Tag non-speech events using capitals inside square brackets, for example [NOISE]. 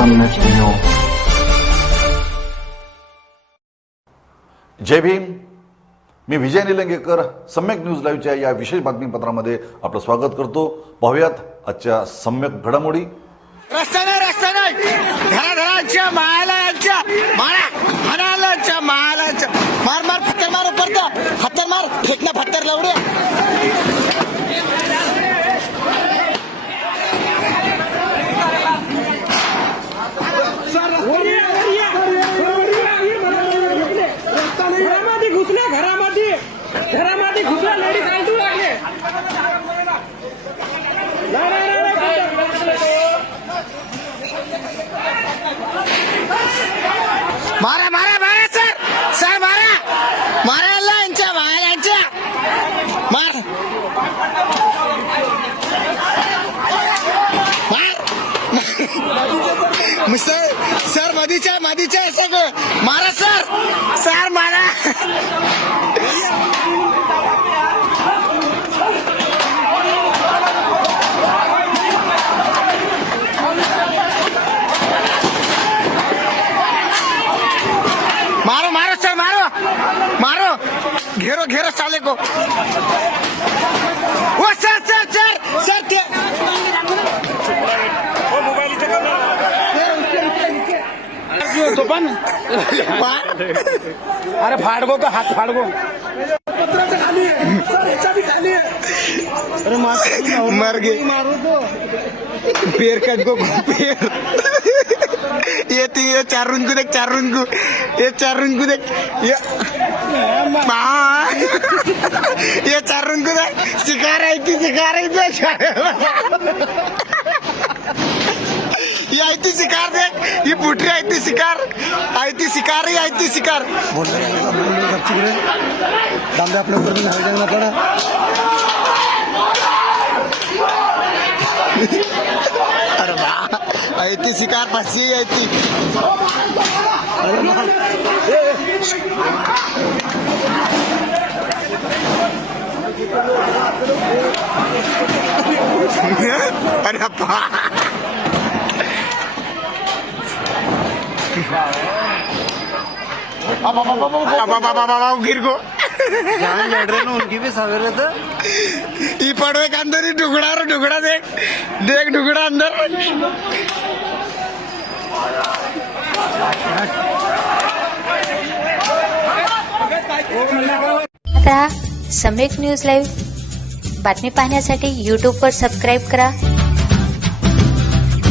सम्यक न्यूज जय भीम। मी विजय निलंगेकर सम्यक न्यूज लाईव्हच्या या विशेष बातमीपत्रामध्ये आपलं स्वागत करतो. पाहुयात आजच्या सम्यक घडामोडी. रस्ता नाही रस्ता नाही घराघरांच्या हनालाच्या मालाच्या मार मार फत्तर मार पडता फत्तर मार फेकना फत्तर लवडे घरामध्ये घुसल्या घरामध्ये घरामध्ये घुसल्या लेडीज काढू लागले मारा मारा मारा सर. सर मारा. मारा यांच्या मालाच्या मार. मार. [LAUGHS] मिस्टर सर मधीच्या मधीच्या आहे मारा सर. सर मारा मारो सर मारो मारो घेरो घेरो साले को ओ सर सर सर सर ते तो पण अरे फाडगो तो हात फाडगो. अरे मर गए पेड़ कट को पेड़ ये तीन ये चार रुन को देख चार रुन को ये चार रुन को देख. ये ये चारून कुठे शिकारायची शिकारायचं ही आयती शिकार दे ही पुटरी आयती शिकार आयती शिकार. ही आयती शिकार कांदे आपल्या करून घालायला पडा अरे बा आयती शिकार पाचशे आयती अरे गिर गो. उनकी भी सवेरे तो ई पड़वे के अंदर ही टुकड़ा रो टुकड़ा देख देख टुकड़ा अंदर. आता सम्यक न्यूज लाईव्ह. बातमी पाहण्यासाठी यूट्यूबवर सबस्क्राईब करा.